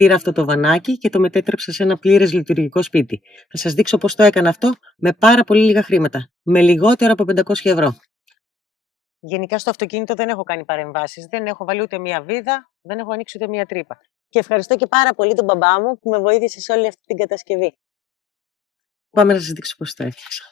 Πήρα αυτό το βανάκι και το μετέτρεψα σε ένα πλήρες λειτουργικό σπίτι. Θα σας δείξω πώς το έκανα αυτό με πάρα πολύ λίγα χρήματα. Με λιγότερο από 500 ευρώ. Γενικά στο αυτοκίνητο δεν έχω κάνει παρεμβάσεις. Δεν έχω βάλει ούτε μία βίδα, δεν έχω ανοίξει ούτε μία τρύπα. Και ευχαριστώ και πάρα πολύ τον μπαμπά μου που με βοήθησε σε όλη αυτή την κατασκευή. Πάμε να σας δείξω πώς το έφτιαξα.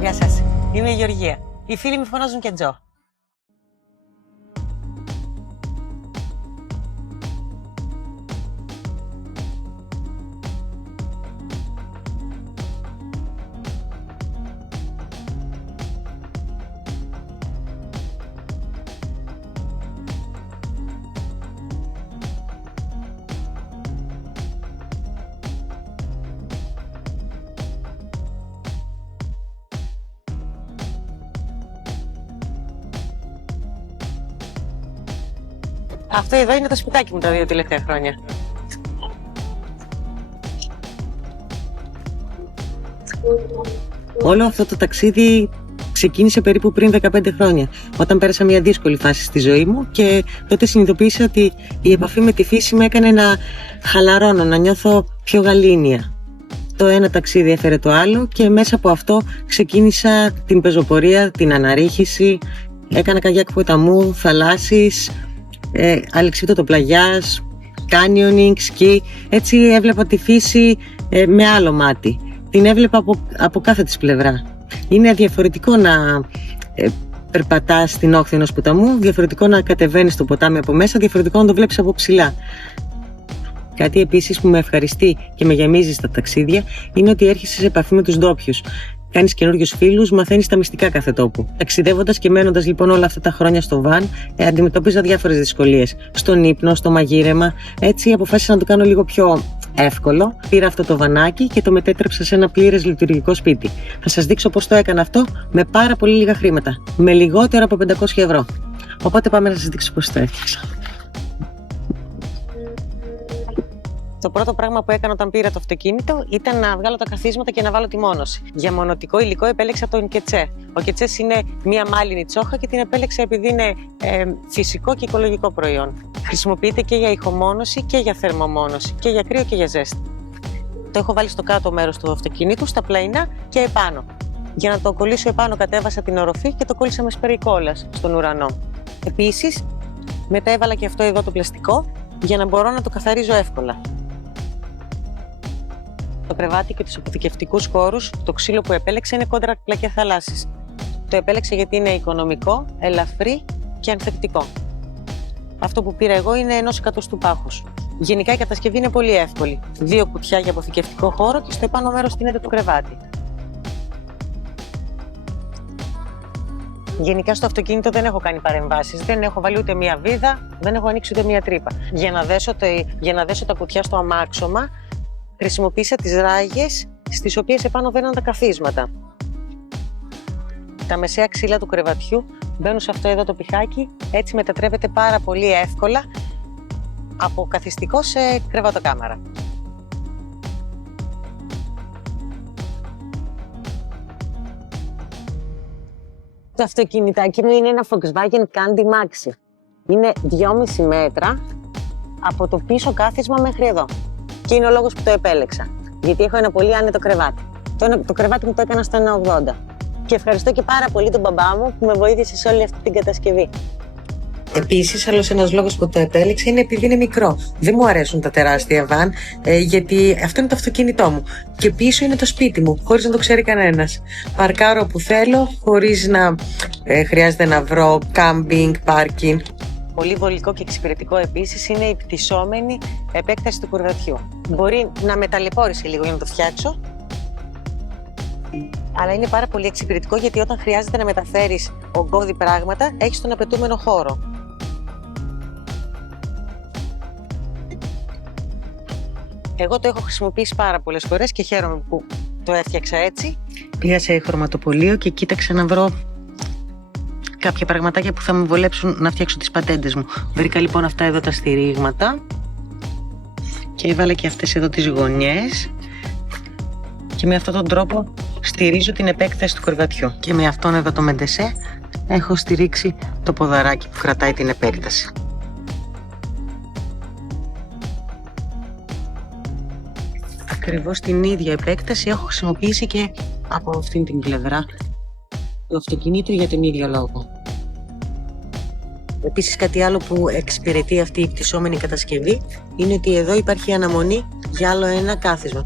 Γεια σας, είμαι η Γεωργία. Οι φίλοι με φωνάζουν και Τζο. Αυτό εδώ είναι το σπιτάκι μου τα 2 τελευταία χρόνια. Όλο αυτό το ταξίδι ξεκίνησε περίπου πριν 15 χρόνια, όταν πέρασα μια δύσκολη φάση στη ζωή μου και τότε συνειδητοποίησα ότι η επαφή με τη φύση με έκανε να χαλαρώνω, να νιώθω πιο γαλήνια. Το ένα ταξίδι έφερε το άλλο και μέσα από αυτό ξεκίνησα την πεζοπορία, την αναρρίχηση, έκανα καγιάκ ποταμού, θαλάσσης, αλεξίπτωτο πλαγιάς, κάνιονινγκ, σκι. Έτσι έβλεπα τη φύση με άλλο μάτι. Την έβλεπα από κάθε της πλευρά. Είναι διαφορετικό να περπατάς στην όχθη ενός ποταμού, διαφορετικό να κατεβαίνεις στο ποτάμι από μέσα, διαφορετικό να το βλέπεις από ψηλά. Κάτι επίσης που με ευχαριστεί και με γεμίζει στα ταξίδια είναι ότι έρχεσαι σε επαφή με τους ντόπιους. Κάνεις καινούριους φίλους, μαθαίνεις τα μυστικά κάθε τόπου. Ταξιδεύοντας και μένοντας λοιπόν όλα αυτά τα χρόνια στο βαν, αντιμετώπιζα διάφορες δυσκολίες. Στον ύπνο, στο μαγείρεμα. Έτσι αποφάσισα να το κάνω λίγο πιο εύκολο. Πήρα αυτό το βανάκι και το μετέτρεψα σε ένα πλήρες λειτουργικό σπίτι. Θα σας δείξω πώς το έκανα αυτό με πάρα πολύ λίγα χρήματα. Με λιγότερο από 500 ευρώ. Οπότε πάμε να σας δείξω πώς το έφτιαξα. Το πρώτο πράγμα που έκανα όταν πήρα το αυτοκίνητο ήταν να βγάλω τα καθίσματα και να βάλω τη μόνωση. Για μονοτικό υλικό επέλεξα τον κετσέ. Ο κετσές είναι μία μάλινη τσόχα και την επέλεξα επειδή είναι φυσικό και οικολογικό προϊόν. Χρησιμοποιείται και για ηχομόνωση και για θερμομόνωση, και για κρύο και για ζέστη. Το έχω βάλει στο κάτω μέρος του αυτοκινήτου, στα πλαϊνά και επάνω. Για να το κολλήσω επάνω, κατέβασα την οροφή και το κόλλησα με σπρέι κόλλας στον ουρανό. Επίσης, μετά έβαλα και αυτό εδώ το πλαστικό για να μπορώ να το καθαρίζω εύκολα. Το κρεβάτι και τους αποθηκευτικούς χώρους, το ξύλο που επέλεξα είναι κόντρα πλακιά θαλάσσης. Το επέλεξα γιατί είναι οικονομικό, ελαφρύ και ανθεκτικό. Αυτό που πήρα εγώ είναι 1/100 πάχους. Γενικά η κατασκευή είναι πολύ εύκολη. 2 κουτιά για αποθηκευτικό χώρο και στο επάνω μέρος στείνεται το κρεβάτι. Γενικά στο αυτοκίνητο δεν έχω κάνει παρεμβάσεις. Δεν έχω βάλει ούτε μία βίδα, δεν έχω ανοίξει ούτε μία τρύπα. Για να δέσω τα κουτιά στο αμάξωμα, χρησιμοποίησα τις ράγες στις οποίες επάνω μπαίναν τα καθίσματα. Τα μεσαία ξύλα του κρεβατιού μπαίνουν σε αυτό εδώ το πηχάκι, έτσι μετατρέπεται πάρα πολύ εύκολα από καθιστικό σε κρεβατοκάμαρα. Το αυτοκινητάκι μου είναι ένα Volkswagen Candy Maxi. Είναι 2,5 μέτρα από το πίσω κάθισμα μέχρι εδώ. Και είναι ο λόγος που το επέλεξα. Γιατί έχω ένα πολύ άνετο κρεβάτι. Το κρεβάτι μου το έκανα στο 1,80. Και ευχαριστώ και πάρα πολύ τον μπαμπά μου που με βοήθησε σε όλη αυτή την κατασκευή. Επίσης, άλλος ένας λόγος που το επέλεξα είναι επειδή είναι μικρό. Δεν μου αρέσουν τα τεράστια βαν, γιατί αυτό είναι το αυτοκίνητό μου. Και πίσω είναι το σπίτι μου, χωρίς να το ξέρει κανένας. Παρκάρω όπου θέλω, χωρίς να χρειάζεται να βρω κάμπινγκ, πάρκινγκ. Πολύ βολικό και εξυπηρετικό επίσης είναι η πτυσσόμενη επέκταση του κρεβατιού. Μπορεί να με ταλαιπώρησε λίγο για να το φτιάξω, αλλά είναι πάρα πολύ εξυπηρετικό γιατί όταν χρειάζεται να μεταφέρεις ογκώδη πράγματα, έχεις τον απαιτούμενο χώρο. Εγώ το έχω χρησιμοποιήσει πάρα πολλές φορές και χαίρομαι που το έφτιαξα έτσι. Πήγα σε χρωματοπωλείο και κοίταξα να βρω κάποια πραγματάκια που θα με βολέψουν να φτιάξω τις πατέντες μου. Βρήκα λοιπόν αυτά εδώ τα στηρίγματα και έβαλα και αυτές εδώ τις γωνιές και με αυτόν τον τρόπο στηρίζω την επέκταση του κρεβατιού. Και με αυτόν εδώ το μεντεσέ έχω στηρίξει το ποδαράκι που κρατάει την επέκταση. Ακριβώς την ίδια επέκταση έχω χρησιμοποιήσει και από αυτήν την πλευρά του αυτοκινήτου για τον ίδιο λόγο. Επίσης κάτι άλλο που εξυπηρετεί αυτή η πτυσσόμενη κατασκευή είναι ότι εδώ υπάρχει αναμονή για άλλο ένα κάθισμα.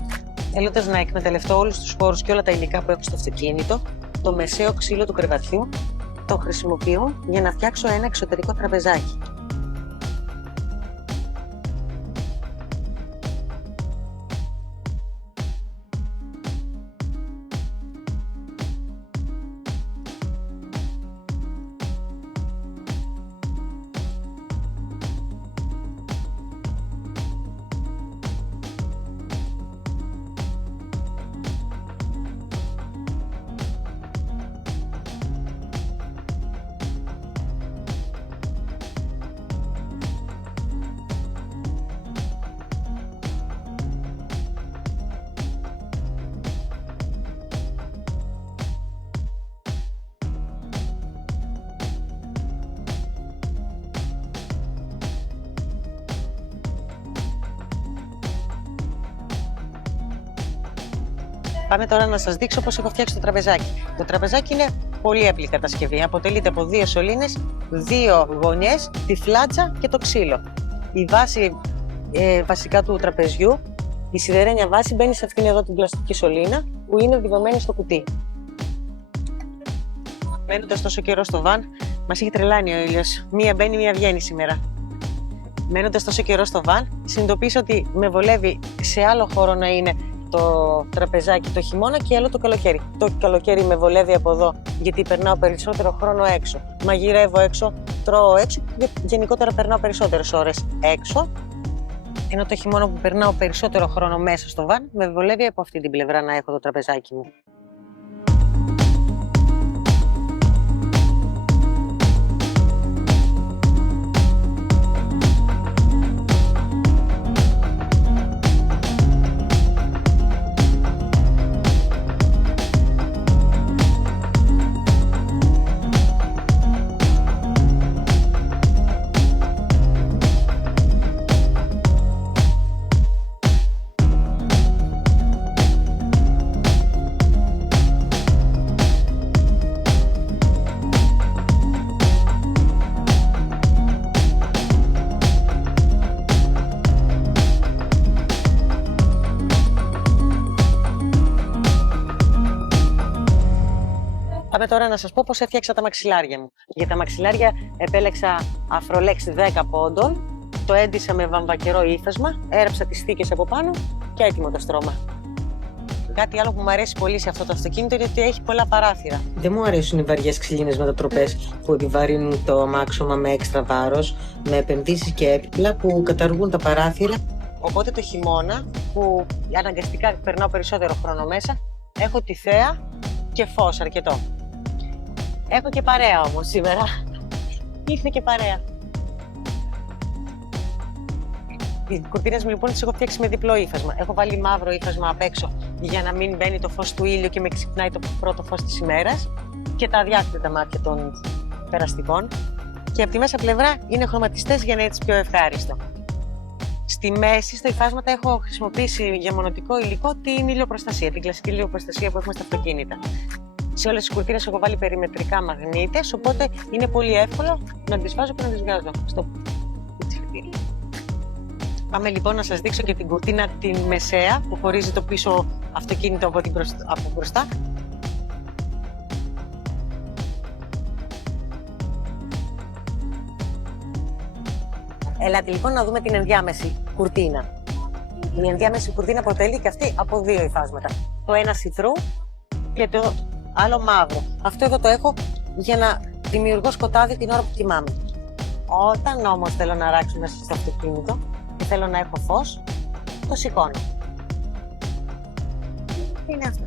Θέλοντας να εκμεταλλευτώ όλους τους χώρους και όλα τα υλικά που έχω στο αυτοκίνητο, το μεσαίο ξύλο του κρεβατιού το χρησιμοποιώ για να φτιάξω ένα εξωτερικό τραπεζάκι. Πάμε τώρα να σας δείξω πώς έχω φτιάξει το τραπεζάκι. Το τραπεζάκι είναι πολύ απλή κατασκευή. Αποτελείται από 2 σωλήνες, 2 γωνιές, τη φλάτσα και το ξύλο. Η βάση βασικά του τραπεζιού, η σιδερένια βάση, μπαίνει σε αυτήν εδώ την πλαστική σωλήνα που είναι βιδωμένη στο κουτί. Μένοντας τόσο καιρό στο βαν, μας έχει τρελάνει ο ήλιος. Μία μπαίνει, μία βγαίνει σήμερα. Μένοντας τόσο καιρό στο βαν, συνειδητοποίησα ότι με βολεύει σε άλλο χώρο να είναι το τραπεζάκι το χειμώνα και άλλο το καλοκαίρι. Το καλοκαίρι με βολεύει από εδώ γιατί περνάω περισσότερο χρόνο έξω. Μαγειρεύω έξω, τρώω έξω και γενικότερα περνάω περισσότερες ώρες έξω. Ενώ το χειμώνα που περνάω περισσότερο χρόνο μέσα στο βαν, με βολεύει από αυτή την πλευρά να έχω το τραπεζάκι μου. Πάμε τώρα να σας πω πώς έφτιαξα τα μαξιλάρια μου. Για τα μαξιλάρια επέλεξα Afrolex 10 πόντων, το έντυσα με βαμβακερό ύφασμα, έραψα τις θήκες από πάνω και έτοιμο το στρώμα. Κάτι άλλο που μου αρέσει πολύ σε αυτό το αυτοκίνητο είναι ότι έχει πολλά παράθυρα. Δεν μου αρέσουν οι βαριές ξυλίνες μετατροπές που επιβαρύνουν το αμάξωμα με έξτρα βάρος, με επενδύσεις και έπιπλα που καταργούν τα παράθυρα. Οπότε το χειμώνα, που αναγκαστικά περνάω περισσότερο χρόνο μέσα, έχω τη θέα και φως αρκετό. Έχω και παρέα όμως σήμερα. Ήρθε και παρέα. Οι κουρτίνες μου λοιπόν τις έχω φτιάξει με διπλό ύφασμα. Έχω βάλει μαύρο ύφασμα απ' έξω για να μην μπαίνει το φως του ήλιου και με ξυπνάει το πρώτο φως της ημέρας. και τα αδιάκριτα μάτια των περαστικών. Και από τη μέσα πλευρά είναι χρωματιστές για να είναι έτσι πιο ευχάριστο. Στη μέση, στα υφάσματα, έχω χρησιμοποιήσει για μονοτικό υλικό την ηλιοπροστασία, την κλασική ηλιοπροστασία που έχουμε στα αυτοκίνητα. Σε όλες τις κουρτίνες έχω βάλει περιμετρικά μαγνήτες, οπότε είναι πολύ εύκολο να τις βάζω και να τις βγάζω. Πάμε λοιπόν να σας δείξω και την κουρτίνα την μεσαία που χωρίζει το πίσω αυτοκίνητο από μπροστά. Ελάτε λοιπόν να δούμε την ενδιάμεση κουρτίνα. Η ενδιάμεση κουρτίνα αποτελεί και αυτή από δύο υφάσματα. Το ένα σιτρού και το άλλο μαύρο. Αυτό εδώ το έχω για να δημιουργώ σκοτάδι την ώρα που κοιμάμαι. Όταν όμως θέλω να ράξω μέσα στο αυτοκίνητο και θέλω να έχω φως, το σηκώνω. Είναι αυτό.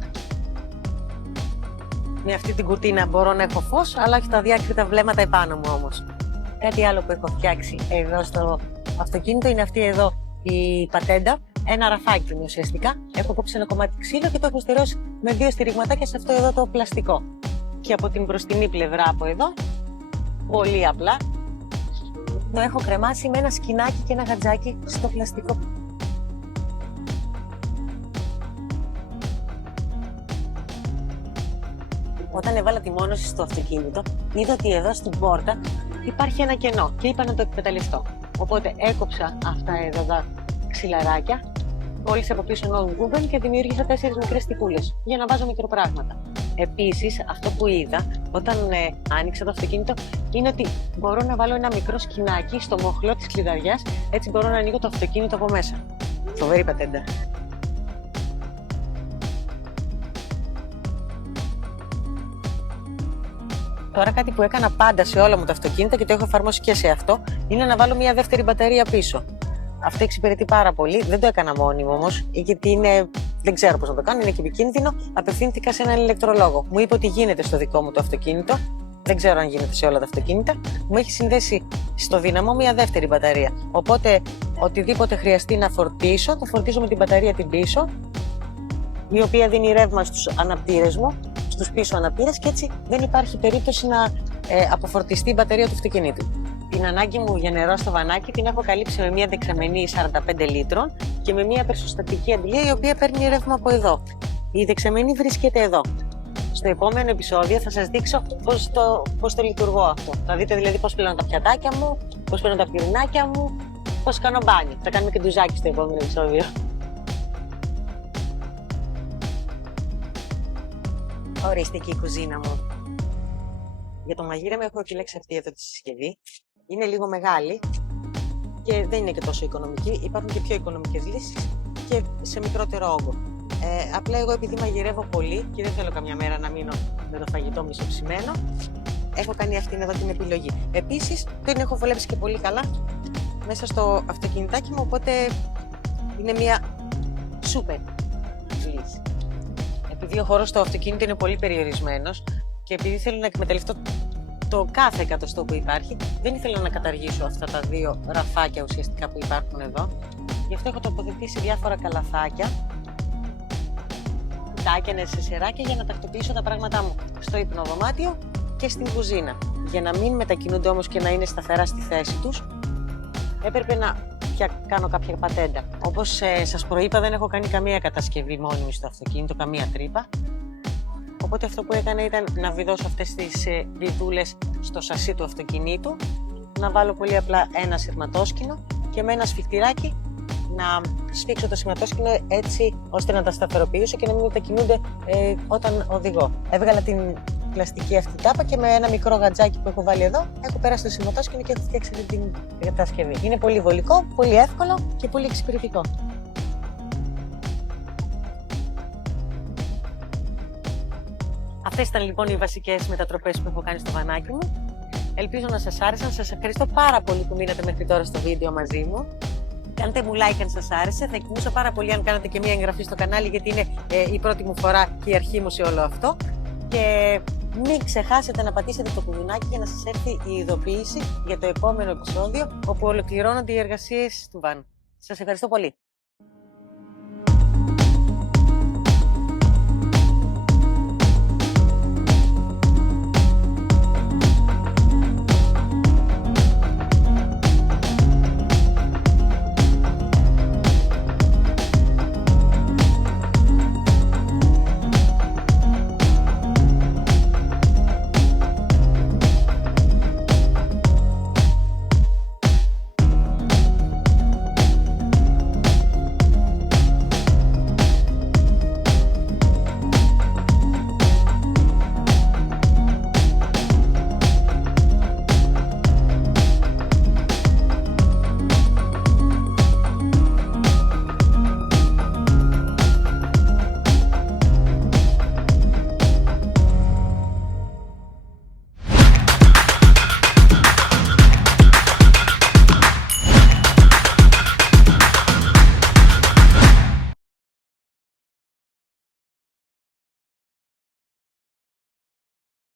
Με αυτή την κουρτίνα μπορώ να έχω φως, αλλά όχι τα διάκριτα βλέμματα επάνω μου όμως. Κάτι άλλο που έχω φτιάξει εδώ στο αυτοκίνητο είναι αυτή εδώ η πατέντα. Ένα ραφάκι μου ουσιαστικά. Έχω κόψει ένα κομμάτι ξύλο και το έχω στερεώσει με δύο στηριγματάκια σε αυτό εδώ το πλαστικό. Και από την μπροστινή πλευρά από εδώ, πολύ απλά, το έχω κρεμάσει με ένα σκινάκι και ένα γατζάκι στο πλαστικό. Όταν έβαλα τη μόνωση στο αυτοκίνητο, είδα ότι εδώ στην πόρτα υπάρχει ένα κενό και είπα να το εκμεταλλευτώ. Οπότε έκοψα αυτά εδώ τα ξυλαράκια, κόλλησα από πίσω ενό Google και δημιούργησα 4 μικρές τυπούλες για να βάζω μικροπράγματα. Επίσης, αυτό που είδα όταν άνοιξα το αυτοκίνητο είναι ότι μπορώ να βάλω ένα μικρό σκηνάκι στο μοχλό της κλειδαριάς, έτσι μπορώ να ανοίγω το αυτοκίνητο από μέσα. Φοβερή πατέντα. Τώρα κάτι που έκανα πάντα σε όλα μου τα αυτοκίνητα και το έχω εφαρμόσει και σε αυτό, είναι να βάλω μια δεύτερη μπαταρία πίσω. Αυτό εξυπηρετεί πάρα πολύ. Δεν το έκανα μόνη μου όμως, γιατί είναι, δεν ξέρω πώς να το κάνω, είναι και επικίνδυνο. Απευθύνθηκα σε έναν ηλεκτρολόγο. Μου είπε ότι γίνεται στο δικό μου το αυτοκίνητο. Δεν ξέρω αν γίνεται σε όλα τα αυτοκίνητα. Μου έχει συνδέσει στο δύναμο μια δεύτερη μπαταρία. Οπότε, οτιδήποτε χρειαστεί να φορτίσω, το φορτίζω με την μπαταρία την πίσω, η οποία δίνει ρεύμα στους αναπτήρες μου, στους πίσω αναπτήρες, και έτσι δεν υπάρχει περίπτωση να αποφορτιστεί η μπαταρία του αυτοκινήτου. Την ανάγκη μου για νερό στο βανάκι την έχω καλύψει με μια δεξαμενή 45 λίτρων και με μια περιστατική αντλία η οποία παίρνει ρεύμα από εδώ. Η δεξαμενή βρίσκεται εδώ. Στο επόμενο επεισόδιο θα σας δείξω πώς το λειτουργώ αυτό. Θα δείτε δηλαδή πώς πλένω τα πιατάκια μου, πώς πλένω τα πυρηνάκια μου, πώς κάνω μπάνιο. Θα κάνουμε και ντουζάκι στο επόμενο επεισόδιο. Ορίστε και η κουζίνα μου. Για το μαγείρεμα έχω επιλέξει αυτή εδώ τη συσκευή. Είναι λίγο μεγάλη και δεν είναι και τόσο οικονομική. Υπάρχουν και πιο οικονομικές λύσεις και σε μικρότερο όγκο. Απλά εγώ επειδή μαγειρεύω πολύ και δεν θέλω καμιά μέρα να μείνω με το φαγητό μισοψημένο, έχω κάνει αυτήν εδώ την επιλογή. Επίσης δεν έχω βολέψει και πολύ καλά μέσα στο αυτοκινητάκι μου, οπότε είναι μια σούπερ λύση. Επειδή ο χώρος στο αυτοκίνητο είναι πολύ περιορισμένος και επειδή θέλω να εκμεταλλευτώ το κάθε εκατοστό που υπάρχει, δεν ήθελα να καταργήσω αυτά τα δύο ραφάκια ουσιαστικά που υπάρχουν εδώ. Γι' αυτό έχω τοποθετήσει διάφορα καλαθάκια, κουτάκια, νεσεσεράκια για να τακτοποιήσω τα πράγματά μου στο υπνοδωμάτιο και στην κουζίνα. Για να μην μετακινούνται όμως και να είναι σταθερά στη θέση τους, έπρεπε να κάνω κάποια πατέντα. Όπως σας προείπα, δεν έχω κάνει καμία κατασκευή μόνιμη στο αυτοκίνητο, καμία τρύπα. Οπότε αυτό που έκανα ήταν να βιδώσω αυτές τις βιδούλες στο σασί του αυτοκινήτου, να βάλω πολύ απλά ένα σειρματόσκηνο και με ένα σφιχτηράκι να σφίξω το σειρματόσκηνο έτσι ώστε να τα σταθεροποιήσω και να μην μετακινούνται όταν οδηγώ. Έβγαλα την πλαστική αυτή τάπα και με ένα μικρό γατζάκι που έχω βάλει εδώ έχω περάσει το σειρματόσκηνο και έχω φτιάξει την κατασκευή. Είναι πολύ βολικό, πολύ εύκολο και πολύ εξυπηρετικό. Αυτές ήταν λοιπόν οι βασικές μετατροπές που έχω κάνει στο βανάκι μου. Ελπίζω να σας άρεσαν. Σας ευχαριστώ πάρα πολύ που μείνατε μέχρι τώρα στο βίντεο μαζί μου. Κάντε μου like αν σας άρεσε. Θα εκτιμούσα πάρα πολύ αν κάνετε και μία εγγραφή στο κανάλι, γιατί είναι η πρώτη μου φορά και η αρχή μου σε όλο αυτό. Και μην ξεχάσετε να πατήσετε το κουδουνάκι για να σας έρθει η ειδοποίηση για το επόμενο επεισόδιο, όπου ολοκληρώνονται οι εργασίες του βαν. Σας ευχαριστώ πολύ.